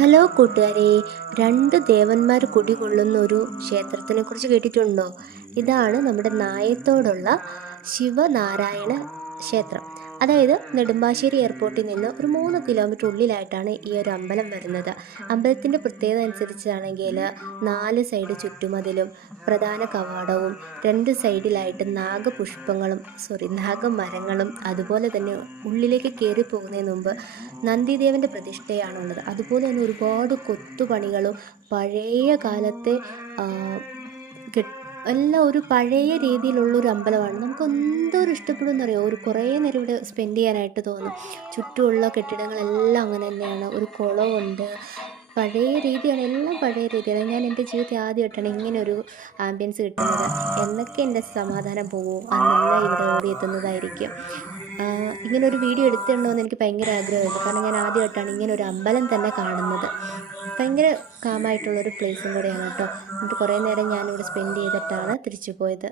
Hello കൂട്ടുകാരെ, രണ്ട് ദേവന്മാർ കുടികൊള്ളുന്ന ഒരു ക്ഷേത്രത്തിനെ കുറിച്ച് കേട്ടിട്ടുണ്ടോ? ഇതാണ് നമ്മുടെ നായത്തോടുള്ള ശിവനാരായണ ക്ഷേത്രം. അതായത് നെടുമ്പാശ്ശേരി എയർപോർട്ടിൽ നിന്ന് ഒരു 3 കിലോമീറ്റർ ഉള്ളിലായിട്ടാണ് ഈ ഒരു അമ്പലം വരുന്നത്. അമ്പലത്തിൻ്റെ പ്രത്യേകത അനുസരിച്ചാണെങ്കിൽ 4 സൈഡ് ചുറ്റുമതിലും പ്രധാന കവാടവും 2 സൈഡിലായിട്ട് നാഗമരങ്ങളും അതുപോലെ തന്നെ ഉള്ളിലേക്ക് കയറി പോകുന്നതിന് മുമ്പ് നന്ദിദേവൻ്റെ പ്രതിഷ്ഠയാണുള്ളത്. അതുപോലെ തന്നെ ഒരുപാട് കൊത്തുപണികളും പഴയ കാലത്തെ എല്ലാം ഒരു പഴയ രീതിയിലുള്ളൊരു അമ്പലമാണ്. നമുക്ക് എന്തോരം ഇഷ്ടപ്പെടുമെന്നറിയോ. കുറേ നേരം ഇവിടെ സ്പെൻഡ് ചെയ്യാനായിട്ട് തോന്നും. ചുറ്റുമുള്ള കെട്ടിടങ്ങളെല്ലാം അങ്ങനെ തന്നെയാണ്. ഒരു കുളമുണ്ട്, പഴയ രീതിയാണ്, എല്ലാം പഴയ രീതിയാണ്. ഞാൻ എൻ്റെ ജീവിതത്തിൽ ആദ്യമായിട്ടാണ് ഇങ്ങനെ ഒരു ആംബിയൻസ് കിട്ടുന്നത്. എന്നൊക്കെ എൻ്റെ സമാധാനം പോകും അന്നെല്ലാം ഇവിടെ ഓടിയെത്തുന്നതായിരിക്കും. ഇങ്ങനൊരു വീഡിയോ എടുത്തിടണമെന്ന് എനിക്ക് ഭയങ്കര ആഗ്രഹമുണ്ട്. കാരണം ഞാൻ ആദ്യമായിട്ടാണ് ഇങ്ങനെ ഒരു അമ്പലം തന്നെ കാണുന്നത്. ഭയങ്കര കാമായിട്ടുള്ളൊരു പ്ലേസും കൂടെയാണ് കേട്ടോ. എന്നിട്ട് കുറേ നേരം ഞാനിവിടെ സ്പെൻഡ് ചെയ്തിട്ടാണ് തിരിച്ചു പോയത്.